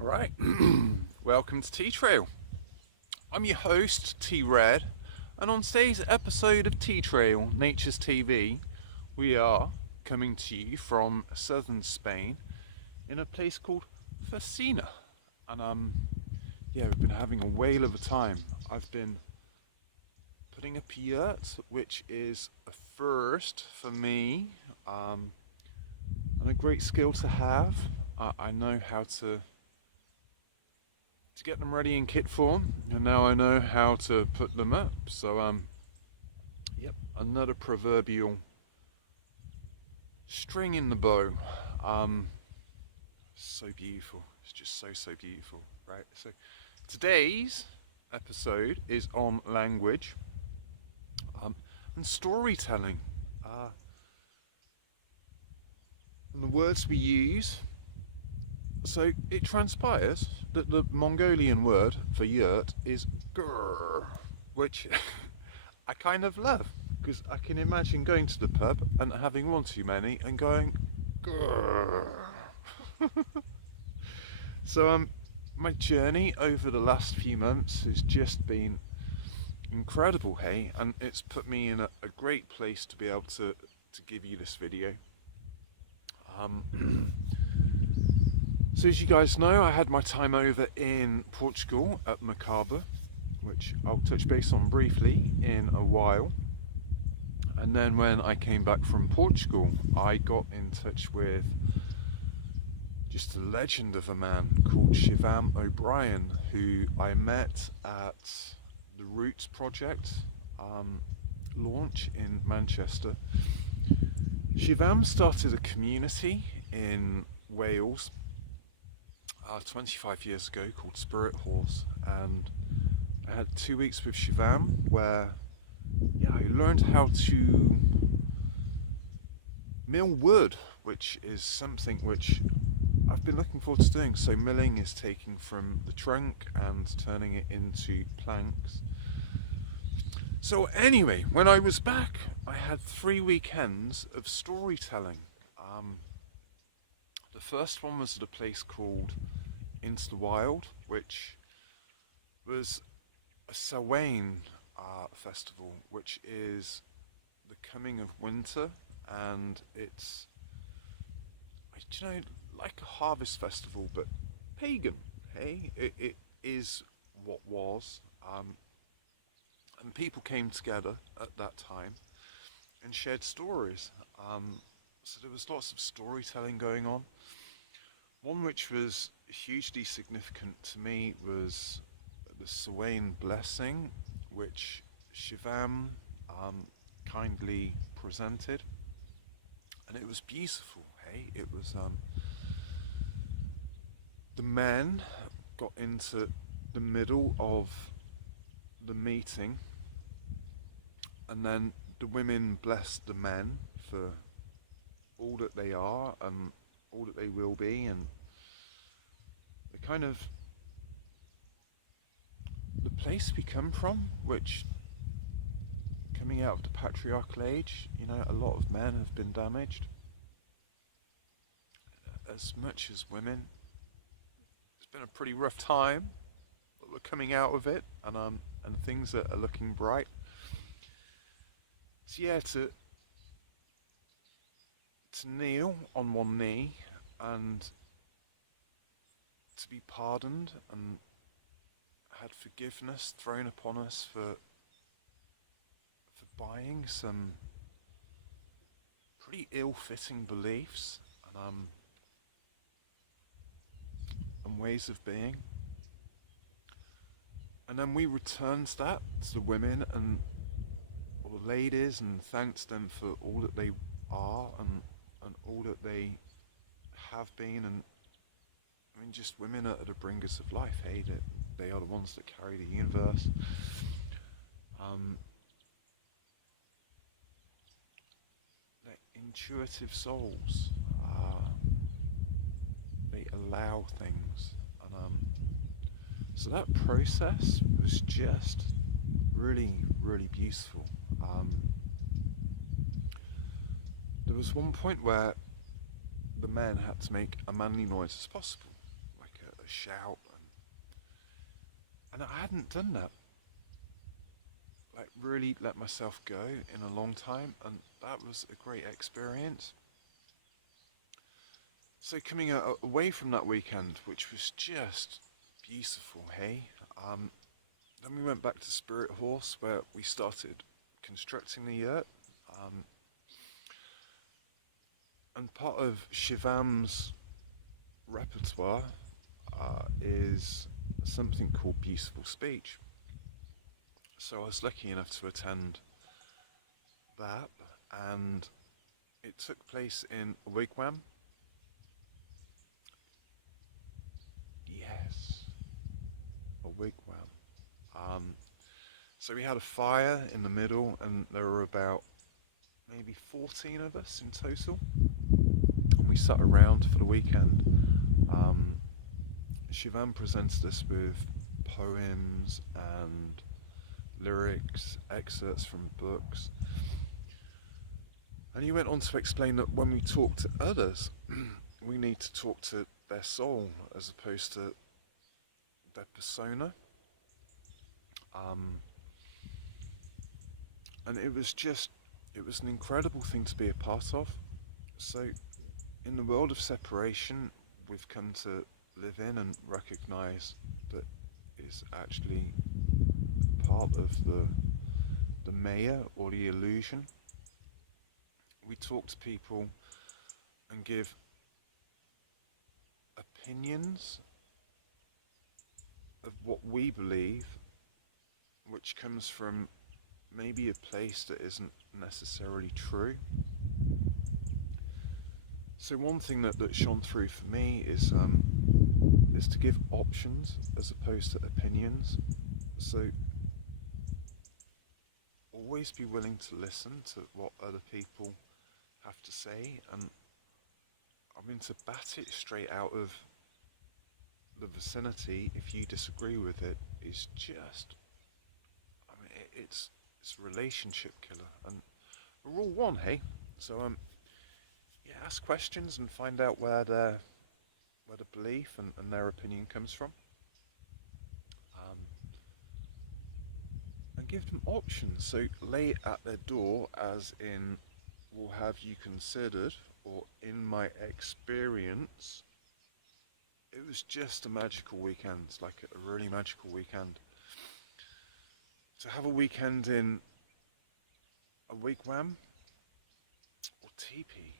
All right, welcome to Tea Trail. I'm your host, T Red, and on today's episode of Tea Trail Nature's TV, we are coming to you from southern Spain in a place called Facina. And yeah, we've been having a whale of a time. I've been putting up a yurt, which is a first for me, and a great skill to have. I know how to get them ready in kit form, and now I know how to put them up. So yep, another proverbial string in the bow. So beautiful. It's just so beautiful, right? So today's episode is on language and storytelling. And the words we use. So it transpires that the Mongolian word for yurt is grrr, which I kind of love because I can imagine going to the pub and having one too many and going grrr. So my journey over the last few months has just been incredible, hey, and it's put me in a great place to be able to give you this video. So as you guys know, I had my time over in Portugal at Macaba, which I'll touch base on briefly in a while. And then when I came back from Portugal, I got in touch with just a legend of a man called Shivam O'Brien, who I met at the Roots Project launch in Manchester. Shivam started a community in Wales 25 years ago called Spirit Horse, and I had 2 weeks with Shivam where I learned how to mill wood, which is something which I've been looking forward to doing. So milling is taking from the trunk and turning it into planks. So anyway, when I was back, I had 3 weekends of storytelling. The first one was at a place called Into the Wild, which was a Samhain festival, which is the coming of winter, and it's, like a harvest festival, but pagan. Hey, it is what was, and people came together at that time and shared stories. So there was lots of storytelling going on. One which was hugely significant to me was the Samhain blessing, which Shivam kindly presented, and it was beautiful. Hey, it was the men got into the middle of the meeting, and then the women blessed the men for all that they are and all that they will be, and the place we come from, which, coming out of the patriarchal age, a lot of men have been damaged as much as women. It's been a pretty rough time, but we're coming out of it, and things are looking bright. So yeah, to kneel on one knee and to be pardoned and had forgiveness thrown upon us for buying some pretty ill-fitting beliefs and ways of being. And then we returned that to the women and all the ladies and thanked them for all that they are and all that they have been. And I mean, just women are the bringers of life, hey? That they are the ones that carry the universe. They're intuitive souls. They allow things, and so that process was just really beautiful. There was one point where the men had to make a manly noise as possible, like a shout, and I hadn't done that. Like really let myself go in a long time, and that was a great experience. So coming away from that weekend, which was just beautiful, hey, then we went back to Spirit Horse where we started constructing the yurt. Um, and part of Shivam's repertoire is something called beautiful speech. So I was lucky enough to attend that, and it took place in a wigwam. Yes, a wigwam. So we had a fire in the middle, and there were about maybe 14 of us in total. And we sat around for the weekend. Shivam presented us with poems and lyrics, excerpts from books. And he went on to explain that when we talk to others, we need to talk to their soul as opposed to their persona. And it was an incredible thing to be a part of. So, in the world of separation, we've come to live in and recognize that is actually part of the maya or the illusion. We talk to people and give opinions of what we believe, which comes from maybe a place that isn't necessarily true. So one thing that shone through for me is to give options as opposed to opinions. So always be willing to listen to what other people have to say, and I mean to bat it straight out of the vicinity if you disagree with it is just, I mean it's a relationship killer, and we're all one, hey? So yeah, ask questions and find out where the belief and their opinion comes from, and give them options. So lay it at their door, as in, will have you considered, or in my experience. It was just a magical weekend, like a really magical weekend. To have a weekend in a wigwam or teepee,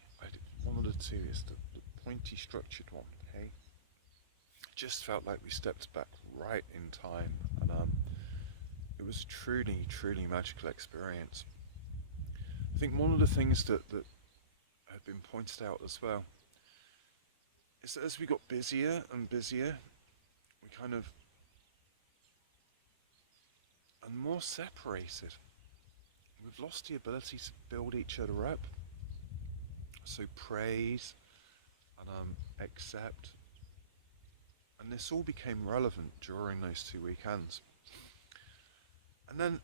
one of the two is the pointy structured one, okay? It just felt like we stepped back right in time, and it was truly, truly magical experience. I think one of the things that had been pointed out as well is that as we got busier and busier, we kind of, and more separated, we've lost the ability to build each other up. So praise and accept, and this all became relevant during those 2 weekends. And then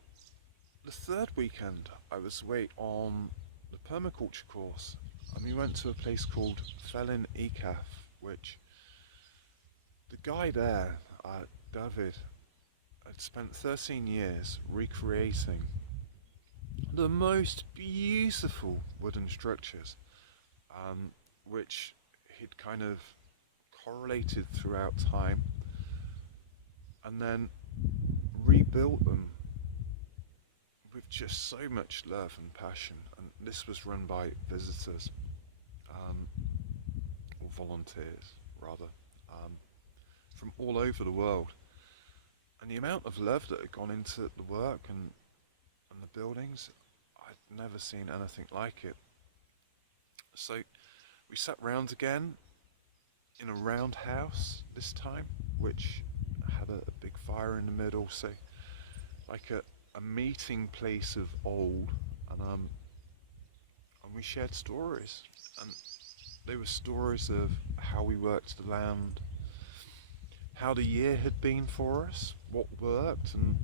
the third weekend, I was away on the permaculture course, and we went to a place called Felin Ecaf, which the guy there, David, had spent 13 years recreating the most beautiful wooden structures, which he'd kind of correlated throughout time, and then rebuilt them with just so much love and passion. And this was run by visitors, or volunteers rather, from all over the world. And the amount of love that had gone into the work and the buildings, I'd never seen anything like it. So we sat round again in a roundhouse this time, which had a big fire in the middle, so like a meeting place of old, and we shared stories, and they were stories of how we worked the land, how the year had been for us, what worked and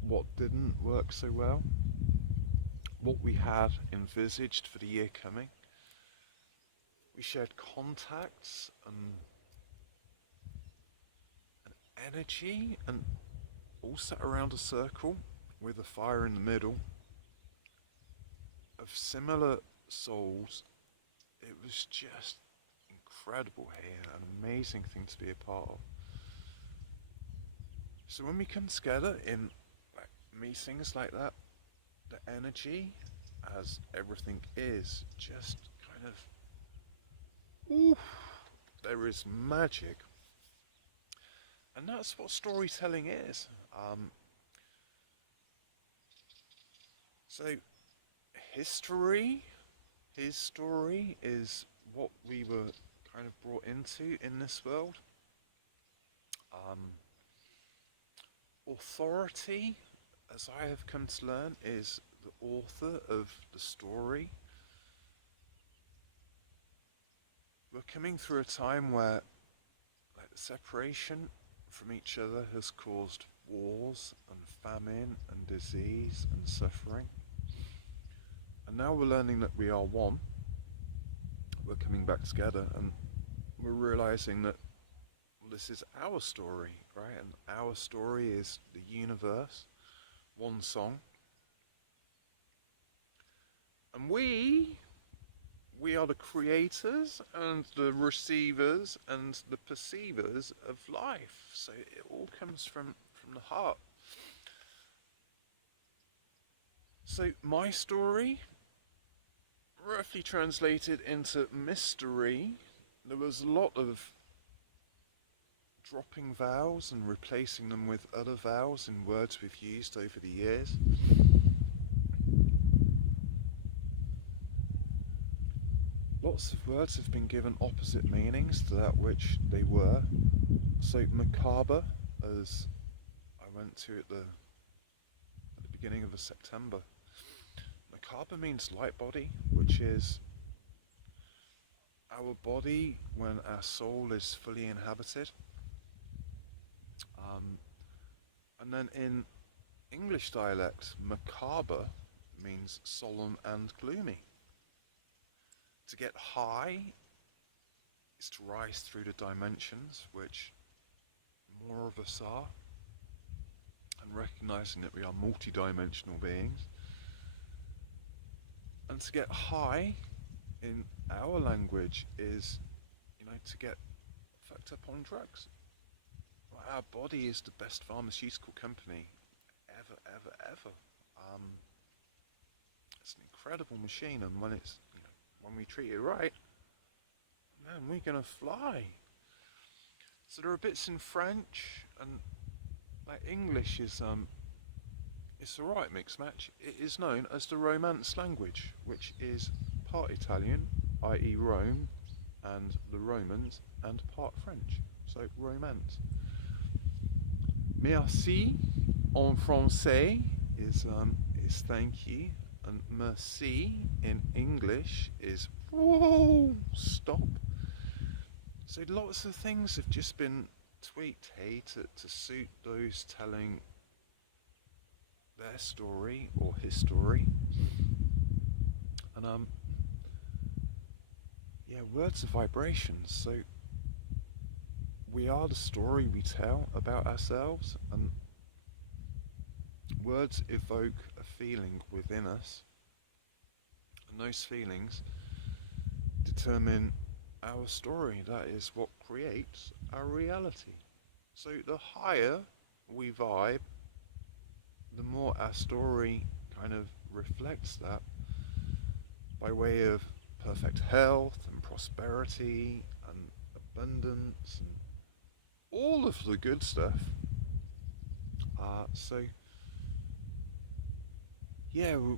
what didn't work so well, what we had envisaged for the year coming. We shared contacts and energy, and all sat around a circle with a fire in the middle of similar souls. It was just incredible here, an amazing thing to be a part of. So when we come together in like meetings like that, the energy, as everything is, just kind of, oof, there is magic. And that's what storytelling is. So his story is what we were kind of brought into in this world. Um, Authority, as I have come to learn, is the author of the story. We're coming through a time where like, the separation from each other has caused wars and famine and disease and suffering. And now we're learning that we are one. We're coming back together and we're realizing that this is our story, right? And our story is the universe, one song. And we are the creators and the receivers and the perceivers of life. So it all comes from the heart. So my story, roughly translated into mystery, there was a lot of dropping vowels and replacing them with other vowels in words we've used over the years. Lots of words have been given opposite meanings to that which they were. So macabre, as I went to at the beginning of September, macabre means light body, which is our body when our soul is fully inhabited. And then in English dialect, macabre means solemn and gloomy. To get high is to rise through the dimensions, which more of us are, and recognizing that we are multi-dimensional beings. And to get high in our language is, to get fucked up on drugs. Our body is the best pharmaceutical company ever. It's an incredible machine, and when we treat it right, man, we're gonna fly. So there are bits in French, and like English is it's a right mixed match. It is known as the Romance language, which is part Italian, i.e. Rome, and the Romans, and part French, so Romance. Merci en français is thank you, and merci in English is whoa, stop. So lots of things have just been tweaked, hey, to suit those telling their story or his story. And words are vibrations, so we are the story we tell about ourselves, and words evoke a feeling within us, and those feelings determine our story. That is what creates our reality. So the higher we vibe, the more our story kind of reflects that by way of perfect health and prosperity and abundance and all of the good stuff.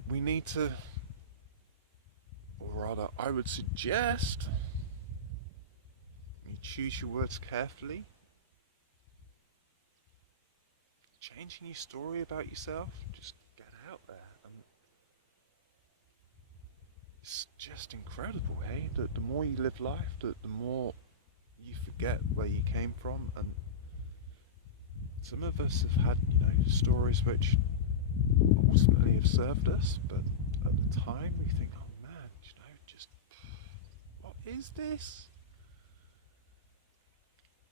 We need to, or rather I would suggest you choose your words carefully. Changing your story about yourself, just get out there. And it's just incredible, hey? The more you live life, the more you forget where you came from. And some of us have had, stories which ultimately have served us, but at the time we think, oh man, just what is this?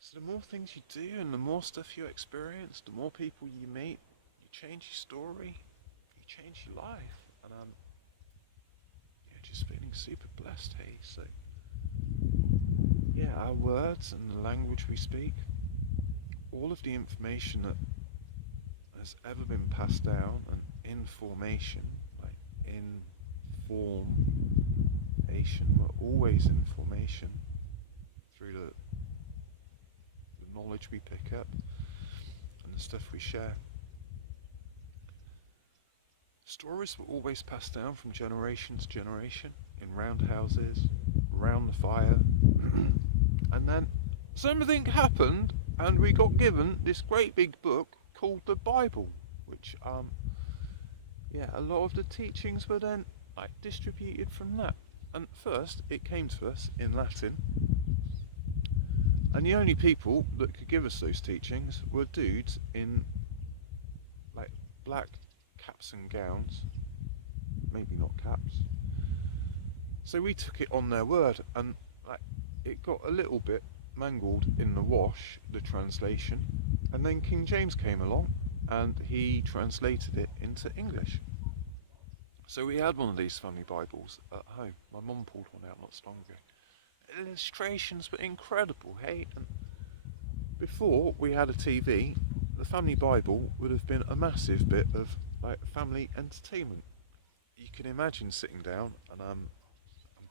So So the more things you do and the more stuff you experience, the more people you meet, you change your story, you change your life. And yeah, just feeling super blessed, hey. So yeah, our words and the language we speak, all of the information that has ever been passed down, and information, like information, we're always information through the knowledge we pick up and the stuff we share. Stories were always passed down from generation to generation in roundhouses, around the fire, and then something happened and we got given this great big book called the Bible, which yeah, a lot of the teachings were then like distributed from that. And first it came to us in Latin, and the only people that could give us those teachings were dudes in like black caps and gowns, maybe not caps. So we took it on their word, and like it got a little bit mangled in the wash, the translation, and then King James came along and he translated it into English. So we had one of these family Bibles at home. My mum pulled one out not so long ago. Illustrations were incredible, hey? And before we had a TV, the family Bible would have been a massive bit of like family entertainment. You can imagine sitting down and I'm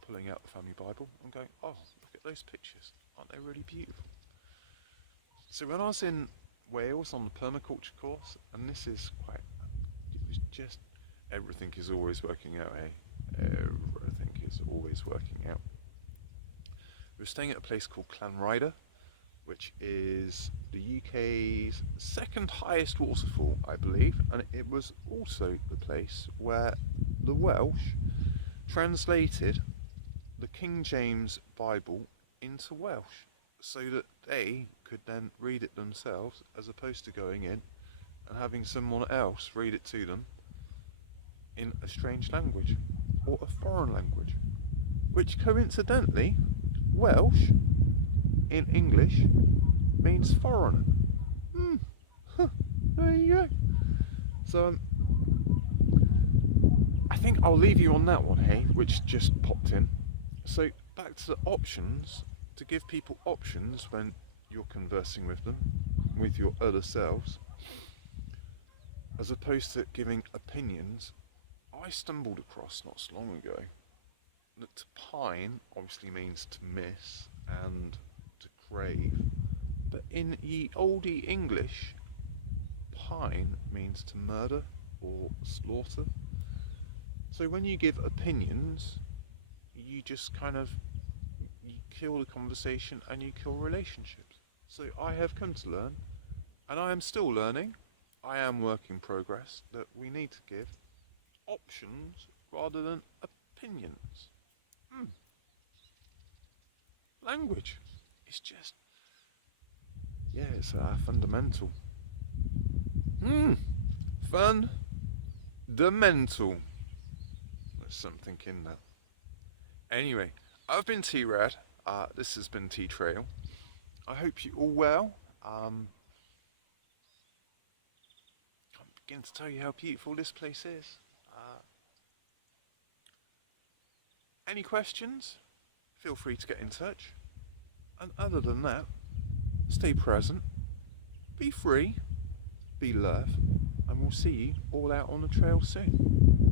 pulling out the family Bible and going, oh, look at those pictures, aren't they really beautiful? So when I was in Wales on the permaculture course, and this is quite, it was just, everything is always working out, eh? Everything is always working out. We were staying at a place called Clanrider, which is the UK's second highest waterfall, I believe, and it was also the place where the Welsh translated the King James Bible into Welsh so that they could then read it themselves, as opposed to going in and having someone else read it to them in a strange language or a foreign language, which coincidentally Welsh in English means foreigner. There you go. So I think I'll leave you on that one, hey, which just popped in. So back to the options, to give people options when you're conversing with them, with your other selves, as opposed to giving opinions. I stumbled across not so long ago that to pine obviously means to miss and to crave, but in ye oldie English, pine means to murder or slaughter. So when you give opinions, you just kind of, you kill the conversation and you kill relationships. So I have come to learn, and I am still learning, I am work in progress, that we need to give options rather than opinions. Language is just, yeah, it's fundamental. Fundamental. There's something in that. Anyway, I've been T-Rad. This has been T-Trail. I hope you all well. I'm beginning to tell you how beautiful this place is. Any questions? Feel free to get in touch. And other than that, stay present, be free, be love, and we'll see you all out on the trail soon.